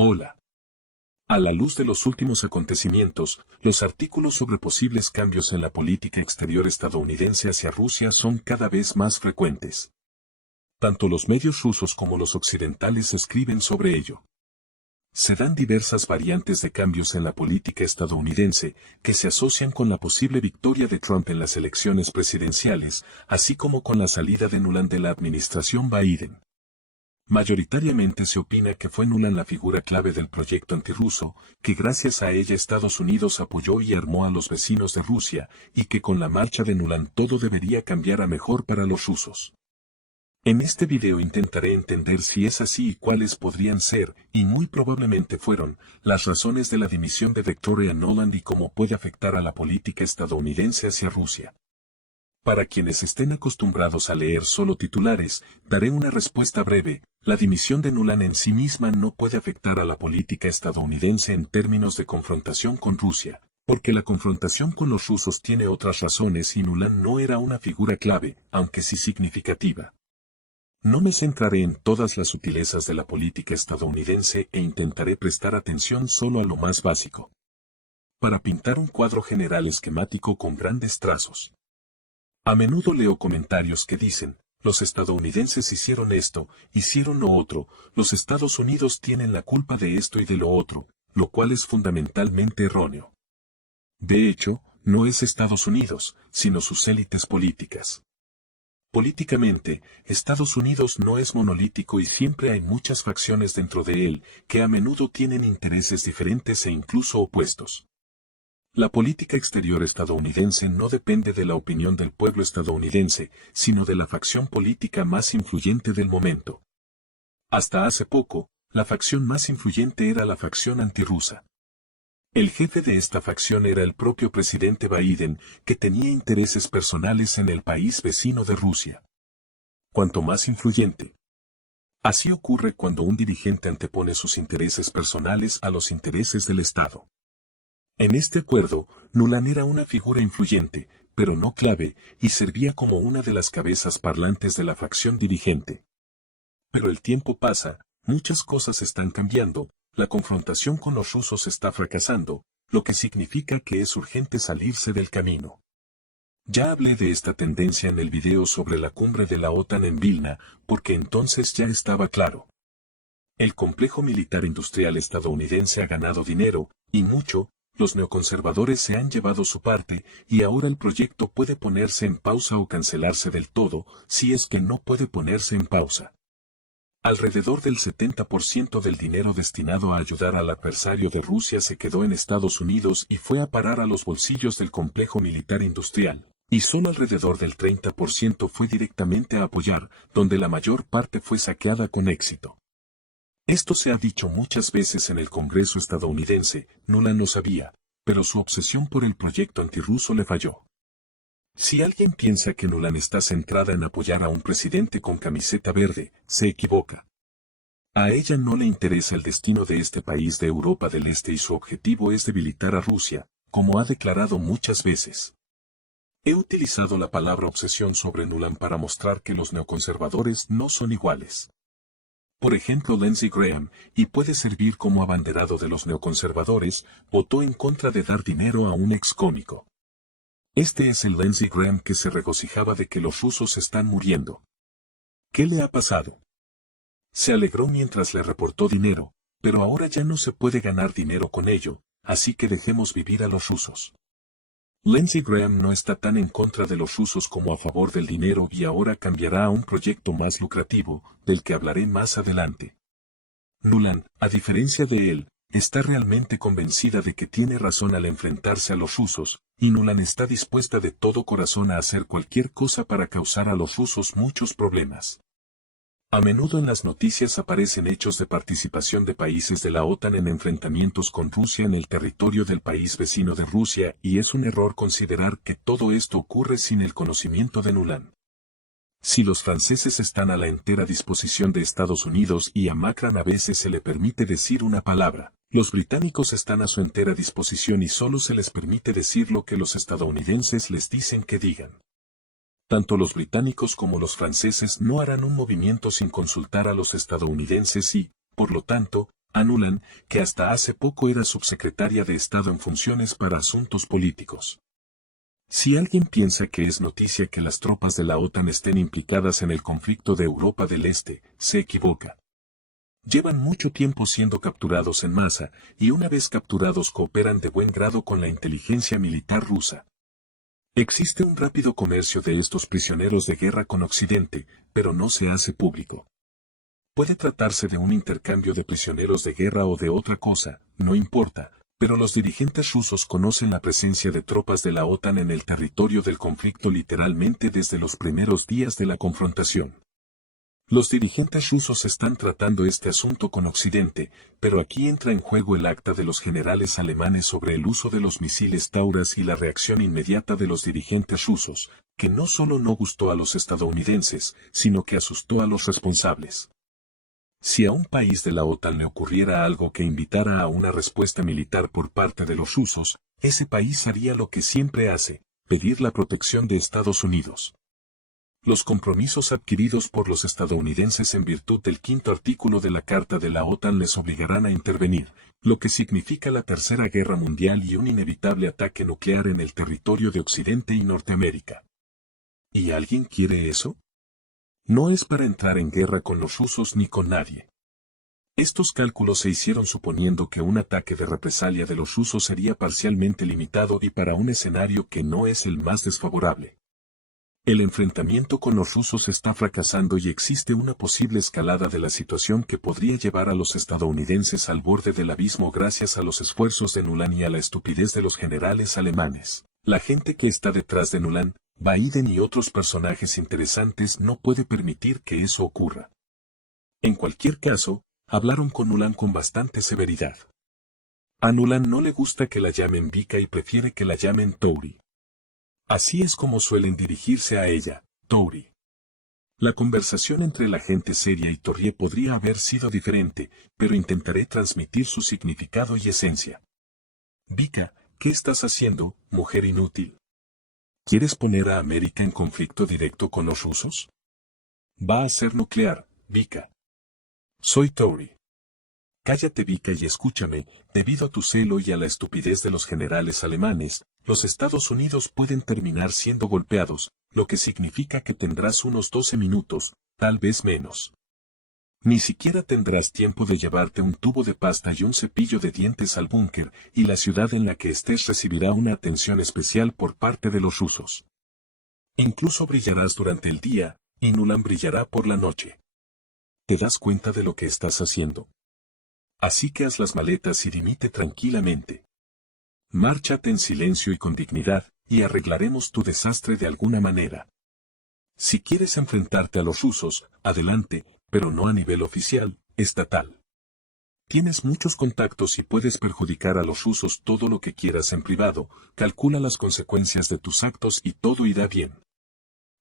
Hola. A la luz de los últimos acontecimientos, los artículos sobre posibles cambios en la política exterior estadounidense hacia Rusia son cada vez más frecuentes. Tanto los medios rusos como los occidentales escriben sobre ello. Se dan diversas variantes de cambios en la política estadounidense que se asocian con la posible victoria de Trump en las elecciones presidenciales, así como con la salida de Nuland de la administración Biden. Mayoritariamente se opina que fue Nuland la figura clave del proyecto antirruso, que gracias a ella Estados Unidos apoyó y armó a los vecinos de Rusia, y que con la marcha de Nuland todo debería cambiar a mejor para los rusos. En este video intentaré entender si es así y cuáles podrían ser, y muy probablemente fueron, las razones de la dimisión de Victoria Nuland y cómo puede afectar a la política estadounidense hacia Rusia. Para quienes estén acostumbrados a leer solo titulares, daré una respuesta breve. La dimisión de Nuland en sí misma no puede afectar a la política estadounidense en términos de confrontación con Rusia, porque la confrontación con los rusos tiene otras razones y Nuland no era una figura clave, aunque sí significativa. No me centraré en todas las sutilezas de la política estadounidense e intentaré prestar atención solo a lo más básico. Para pintar un cuadro general esquemático con grandes trazos. A menudo leo comentarios que dicen, los estadounidenses hicieron esto, hicieron lo otro, los Estados Unidos tienen la culpa de esto y de lo otro, lo cual es fundamentalmente erróneo. De hecho, no es Estados Unidos, sino sus élites políticas. Políticamente, Estados Unidos no es monolítico y siempre hay muchas facciones dentro de él, que a menudo tienen intereses diferentes e incluso opuestos. La política exterior estadounidense no depende de la opinión del pueblo estadounidense, sino de la facción política más influyente del momento. Hasta hace poco, la facción más influyente era la facción antirrusa. El jefe de esta facción era el propio presidente Biden, que tenía intereses personales en el país vecino de Rusia. Cuanto más influyente. Así ocurre cuando un dirigente antepone sus intereses personales a los intereses del Estado. En este acuerdo, Nuland era una figura influyente, pero no clave, y servía como una de las cabezas parlantes de la facción dirigente. Pero el tiempo pasa, muchas cosas están cambiando, la confrontación con los rusos está fracasando, lo que significa que es urgente salirse del camino. Ya hablé de esta tendencia en el video sobre la cumbre de la OTAN en Vilna, porque entonces ya estaba claro. El complejo militar industrial estadounidense ha ganado dinero, y mucho. Los neoconservadores se han llevado su parte, y ahora el proyecto puede ponerse en pausa o cancelarse del todo, si es que no puede ponerse en pausa. Alrededor del 70% del dinero destinado a ayudar al adversario de Rusia se quedó en Estados Unidos y fue a parar a los bolsillos del complejo militar industrial, y solo alrededor del 30% fue directamente a apoyar, donde la mayor parte fue saqueada con éxito. Esto se ha dicho muchas veces en el Congreso estadounidense, Nuland lo sabía, pero su obsesión por el proyecto antirruso le falló. Si alguien piensa que Nuland está centrada en apoyar a un presidente con camiseta verde, se equivoca. A ella no le interesa el destino de este país de Europa del Este y su objetivo es debilitar a Rusia, como ha declarado muchas veces. He utilizado la palabra obsesión sobre Nuland para mostrar que los neoconservadores no son iguales. Por ejemplo, Lindsey Graham, y puede servir como abanderado de los neoconservadores, votó en contra de dar dinero a un excómico. Este es el Lindsey Graham que se regocijaba de que los rusos están muriendo. ¿Qué le ha pasado? Se alegró mientras le reportó dinero, pero ahora ya no se puede ganar dinero con ello, así que dejemos vivir a los rusos. Lindsey Graham no está tan en contra de los rusos como a favor del dinero y ahora cambiará a un proyecto más lucrativo, del que hablaré más adelante. Nuland, a diferencia de él, está realmente convencida de que tiene razón al enfrentarse a los rusos, y Nuland está dispuesta de todo corazón a hacer cualquier cosa para causar a los rusos muchos problemas. A menudo en las noticias aparecen hechos de participación de países de la OTAN en enfrentamientos con Rusia en el territorio del país vecino de Rusia y es un error considerar que todo esto ocurre sin el conocimiento de Nuland. Si los franceses están a la entera disposición de Estados Unidos y a Macron a veces se le permite decir una palabra, los británicos están a su entera disposición y solo se les permite decir lo que los estadounidenses les dicen que digan. Tanto los británicos como los franceses no harán un movimiento sin consultar a los estadounidenses y, por lo tanto, a Nuland, que hasta hace poco era subsecretaria de Estado en funciones para asuntos políticos. Si alguien piensa que es noticia que las tropas de la OTAN estén implicadas en el conflicto de Europa del Este, se equivoca. Llevan mucho tiempo siendo capturados en masa, y una vez capturados cooperan de buen grado con la inteligencia militar rusa. Existe un rápido comercio de estos prisioneros de guerra con Occidente, pero no se hace público. Puede tratarse de un intercambio de prisioneros de guerra o de otra cosa, no importa, pero los dirigentes rusos conocen la presencia de tropas de la OTAN en el territorio del conflicto literalmente desde los primeros días de la confrontación. Los dirigentes rusos están tratando este asunto con Occidente, pero aquí entra en juego el acta de los generales alemanes sobre el uso de los misiles Tauras y la reacción inmediata de los dirigentes rusos, que no solo no gustó a los estadounidenses, sino que asustó a los responsables. Si a un país de la OTAN le ocurriera algo que invitara a una respuesta militar por parte de los rusos, ese país haría lo que siempre hace, pedir la protección de Estados Unidos. Los compromisos adquiridos por los estadounidenses en virtud del quinto artículo de la Carta de la OTAN les obligarán a intervenir, lo que significa la Tercera Guerra Mundial y un inevitable ataque nuclear en el territorio de Occidente y Norteamérica. ¿Y alguien quiere eso? No es para entrar en guerra con los rusos ni con nadie. Estos cálculos se hicieron suponiendo que un ataque de represalia de los rusos sería parcialmente limitado y para un escenario que no es el más desfavorable. El enfrentamiento con los rusos está fracasando y existe una posible escalada de la situación que podría llevar a los estadounidenses al borde del abismo gracias a los esfuerzos de Nuland y a la estupidez de los generales alemanes. La gente que está detrás de Nuland, Biden y otros personajes interesantes no puede permitir que eso ocurra. En cualquier caso, hablaron con Nuland con bastante severidad. A Nuland no le gusta que la llamen Vika y prefiere que la llamen Tori. Así es como suelen dirigirse a ella, Tori. La conversación entre la gente seria y Torrie podría haber sido diferente, pero intentaré transmitir su significado y esencia. Vika, ¿qué estás haciendo, mujer inútil? ¿Quieres poner a América en conflicto directo con los rusos? Va a ser nuclear, Vika. Soy Tori. Cállate, Vika, y escúchame, debido a tu celo y a la estupidez de los generales alemanes, los Estados Unidos pueden terminar siendo golpeados, lo que significa que tendrás unos 12 minutos, tal vez menos. Ni siquiera tendrás tiempo de llevarte un tubo de pasta y un cepillo de dientes al búnker, y la ciudad en la que estés recibirá una atención especial por parte de los rusos. Incluso brillarás durante el día, y Nuland brillará por la noche. ¿Te das cuenta de lo que estás haciendo? Así que haz las maletas y dimite tranquilamente. Márchate en silencio y con dignidad, y arreglaremos tu desastre de alguna manera. Si quieres enfrentarte a los rusos, adelante, pero no a nivel oficial, estatal. Tienes muchos contactos y puedes perjudicar a los rusos todo lo que quieras en privado, calcula las consecuencias de tus actos y todo irá bien.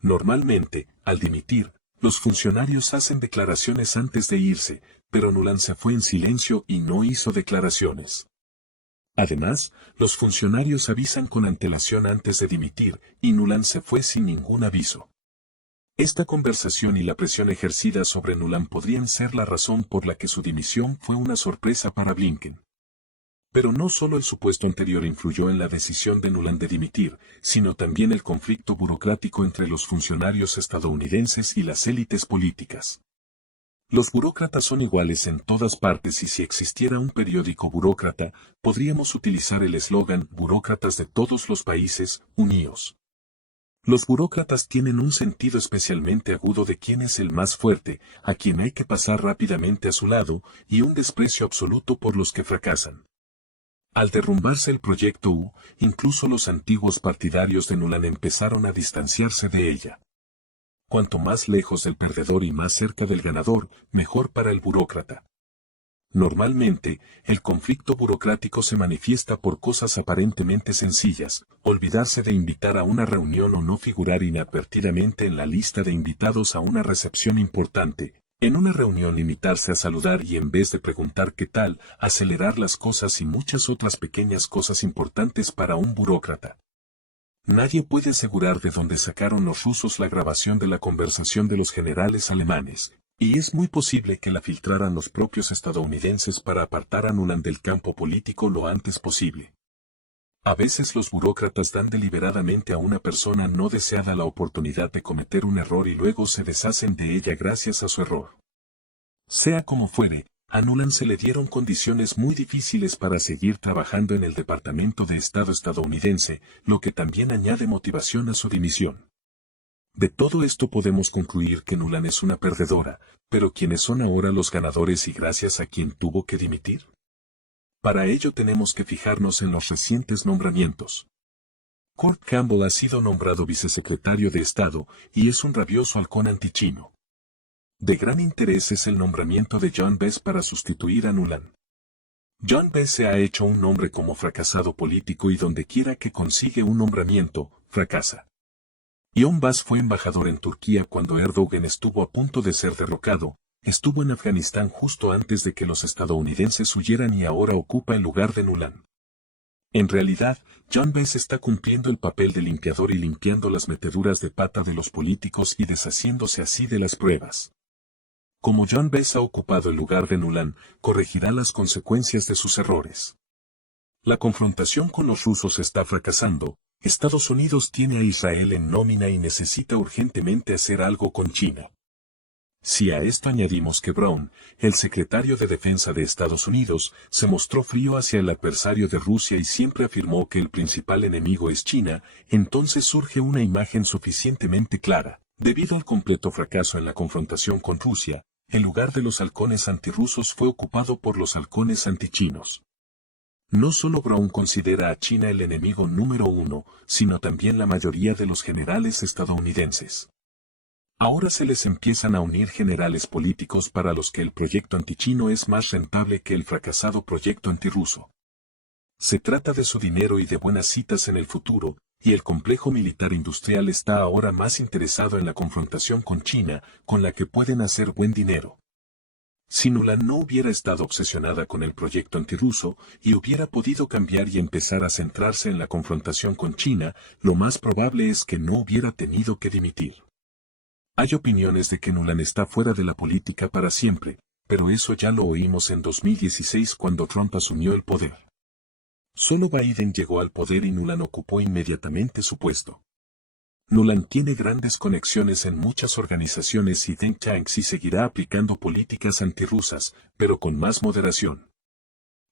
Normalmente, al dimitir, los funcionarios hacen declaraciones antes de irse, pero Nuland se fue en silencio y no hizo declaraciones. Además, los funcionarios avisan con antelación antes de dimitir, y Nuland se fue sin ningún aviso. Esta conversación y la presión ejercida sobre Nuland podrían ser la razón por la que su dimisión fue una sorpresa para Blinken. Pero no solo el supuesto anterior influyó en la decisión de Nuland de dimitir, sino también el conflicto burocrático entre los funcionarios estadounidenses y las élites políticas. Los burócratas son iguales en todas partes y si existiera un periódico burócrata, podríamos utilizar el eslogan «Burócratas de todos los países, uníos». Los burócratas tienen un sentido especialmente agudo de quién es el más fuerte, a quien hay que pasar rápidamente a su lado, y un desprecio absoluto por los que fracasan. Al derrumbarse el proyecto U, incluso los antiguos partidarios de Nuland empezaron a distanciarse de ella. Cuanto más lejos del perdedor y más cerca del ganador, mejor para el burócrata. Normalmente, el conflicto burocrático se manifiesta por cosas aparentemente sencillas, olvidarse de invitar a una reunión o no figurar inadvertidamente en la lista de invitados a una recepción importante, en una reunión limitarse a saludar y en vez de preguntar qué tal, acelerar las cosas y muchas otras pequeñas cosas importantes para un burócrata. Nadie puede asegurar de dónde sacaron los rusos la grabación de la conversación de los generales alemanes, Y es muy posible que la filtraran los propios estadounidenses para apartar a Nuland del campo político lo antes posible. A veces los burócratas dan deliberadamente a una persona no deseada la oportunidad de cometer un error y luego se deshacen de ella gracias a su error. Sea como fuere, a Nuland se le dieron condiciones muy difíciles para seguir trabajando en el Departamento de Estado estadounidense, lo que también añade motivación a su dimisión. De todo esto podemos concluir que Nuland es una perdedora, pero ¿quiénes son ahora los ganadores y gracias a quién tuvo que dimitir? Para ello tenemos que fijarnos en los recientes nombramientos. Kurt Campbell ha sido nombrado vicesecretario de Estado, y es un rabioso halcón antichino. De gran interés es el nombramiento de John Bess para sustituir a Nuland. John Bess se ha hecho un nombre como fracasado político y donde quiera que consigue un nombramiento, fracasa. John Bess fue embajador en Turquía cuando Erdogan estuvo a punto de ser derrocado, estuvo en Afganistán justo antes de que los estadounidenses huyeran y ahora ocupa el lugar de Nuland. En realidad, John Bess está cumpliendo el papel de limpiador y limpiando las meteduras de pata de los políticos y deshaciéndose así de las pruebas. Como John Bess ha ocupado el lugar de Nuland, corregirá las consecuencias de sus errores. La confrontación con los rusos está fracasando. Estados Unidos tiene a Israel en nómina y necesita urgentemente hacer algo con China. Si a esto añadimos que Brown, el secretario de Defensa de Estados Unidos, se mostró frío hacia el adversario de Rusia y siempre afirmó que el principal enemigo es China, entonces surge una imagen suficientemente clara. Debido al completo fracaso en la confrontación con Rusia, el lugar de los halcones antirrusos fue ocupado por los halcones antichinos. No solo Brown considera a China el enemigo número uno, sino también la mayoría de los generales estadounidenses. Ahora se les empiezan a unir generales políticos para los que el proyecto antichino es más rentable que el fracasado proyecto antirruso. Se trata de su dinero y de buenas citas en el futuro, y el complejo militar industrial está ahora más interesado en la confrontación con China, con la que pueden hacer buen dinero. Si Nuland no hubiera estado obsesionada con el proyecto antirruso y hubiera podido cambiar y empezar a centrarse en la confrontación con China, lo más probable es que no hubiera tenido que dimitir. Hay opiniones de que Nuland está fuera de la política para siempre, pero eso ya lo oímos en 2016 cuando Trump asumió el poder. Solo Biden llegó al poder y Nuland ocupó inmediatamente su puesto. Nuland tiene grandes conexiones en muchas organizaciones y think tanks y seguirá aplicando políticas antirrusas, pero con más moderación.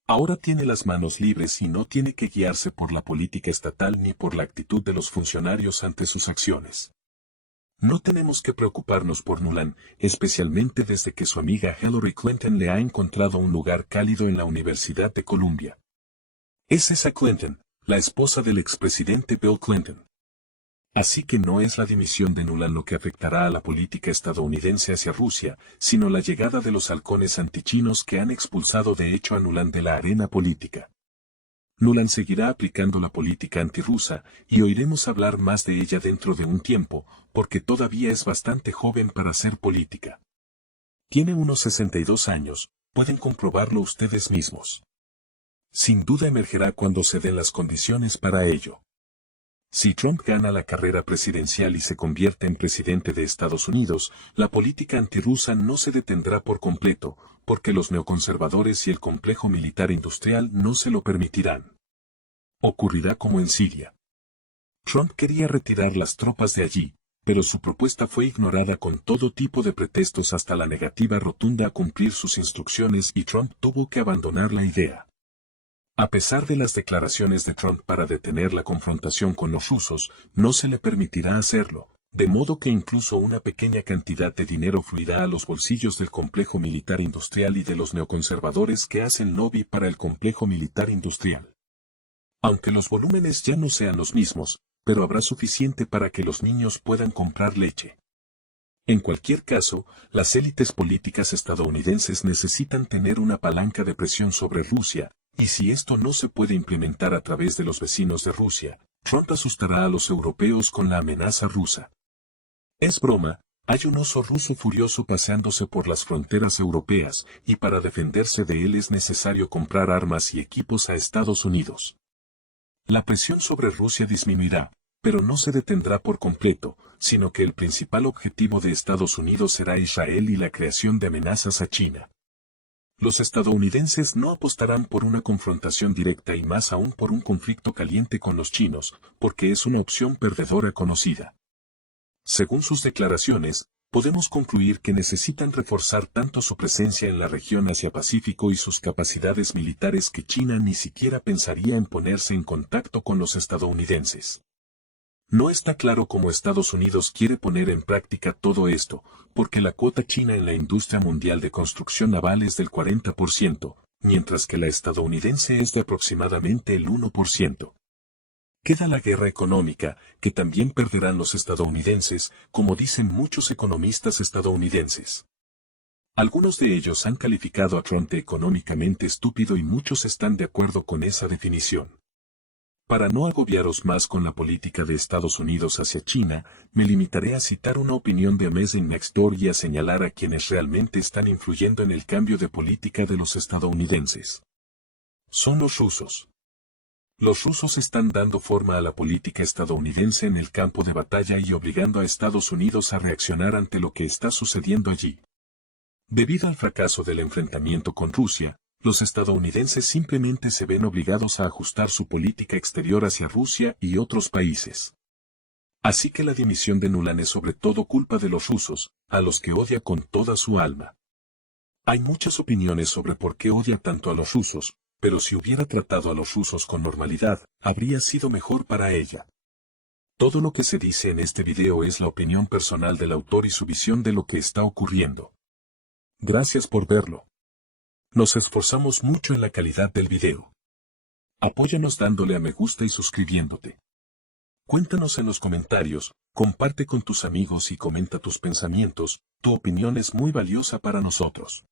Ahora tiene las manos libres y no tiene que guiarse por la política estatal ni por la actitud de los funcionarios ante sus acciones. No tenemos que preocuparnos por Nuland, especialmente desde que su amiga Hillary Clinton le ha encontrado un lugar cálido en la Universidad de Columbia. Es esa Clinton, la esposa del expresidente Bill Clinton. Así que no es la dimisión de Nuland lo que afectará a la política estadounidense hacia Rusia, sino la llegada de los halcones antichinos que han expulsado de hecho a Nuland de la arena política. Nuland seguirá aplicando la política antirrusa, y oiremos hablar más de ella dentro de un tiempo, porque todavía es bastante joven para hacer política. Tiene unos 62 años, pueden comprobarlo ustedes mismos. Sin duda emergerá cuando se den las condiciones para ello. Si Trump gana la carrera presidencial y se convierte en presidente de Estados Unidos, la política antirrusa no se detendrá por completo, porque los neoconservadores y el complejo militar industrial no se lo permitirán. Ocurrirá como en Siria. Trump quería retirar las tropas de allí, pero su propuesta fue ignorada con todo tipo de pretextos hasta la negativa rotunda a cumplir sus instrucciones y Trump tuvo que abandonar la idea. A pesar de las declaraciones de Trump para detener la confrontación con los rusos, no se le permitirá hacerlo, de modo que incluso una pequeña cantidad de dinero fluirá a los bolsillos del complejo militar industrial y de los neoconservadores que hacen lobby para el complejo militar industrial. Aunque los volúmenes ya no sean los mismos, pero habrá suficiente para que los niños puedan comprar leche. En cualquier caso, las élites políticas estadounidenses necesitan tener una palanca de presión sobre Rusia, y si esto no se puede implementar a través de los vecinos de Rusia, Trump asustará a los europeos con la amenaza rusa. Es broma, hay un oso ruso furioso paseándose por las fronteras europeas, y para defenderse de él es necesario comprar armas y equipos a Estados Unidos. La presión sobre Rusia disminuirá, pero no se detendrá por completo, sino que el principal objetivo de Estados Unidos será Israel y la creación de amenazas a China. Los estadounidenses no apostarán por una confrontación directa y más aún por un conflicto caliente con los chinos, porque es una opción perdedora conocida. Según sus declaraciones, podemos concluir que necesitan reforzar tanto su presencia en la región Asia-Pacífico y sus capacidades militares que China ni siquiera pensaría en ponerse en contacto con los estadounidenses. No está claro cómo Estados Unidos quiere poner en práctica todo esto, porque la cuota china en la industria mundial de construcción naval es del 40%, mientras que la estadounidense es de aproximadamente el 1%. Queda la guerra económica, que también perderán los estadounidenses, como dicen muchos economistas estadounidenses. Algunos de ellos han calificado a Trump de económicamente estúpido y muchos están de acuerdo con esa definición. Para no agobiaros más con la política de Estados Unidos hacia China, me limitaré a citar una opinión de Amazing Next Door y a señalar a quienes realmente están influyendo en el cambio de política de los estadounidenses. Son los rusos. Los rusos están dando forma a la política estadounidense en el campo de batalla y obligando a Estados Unidos a reaccionar ante lo que está sucediendo allí. Debido al fracaso del enfrentamiento con Rusia, los estadounidenses simplemente se ven obligados a ajustar su política exterior hacia Rusia y otros países. Así que la dimisión de Nuland es sobre todo culpa de los rusos, a los que odia con toda su alma. Hay muchas opiniones sobre por qué odia tanto a los rusos, pero si hubiera tratado a los rusos con normalidad, habría sido mejor para ella. Todo lo que se dice en este video es la opinión personal del autor y su visión de lo que está ocurriendo. Gracias por verlo. Nos esforzamos mucho en la calidad del video. Apóyanos dándole a me gusta y suscribiéndote. Cuéntanos en los comentarios, comparte con tus amigos y comenta tus pensamientos, tu opinión es muy valiosa para nosotros.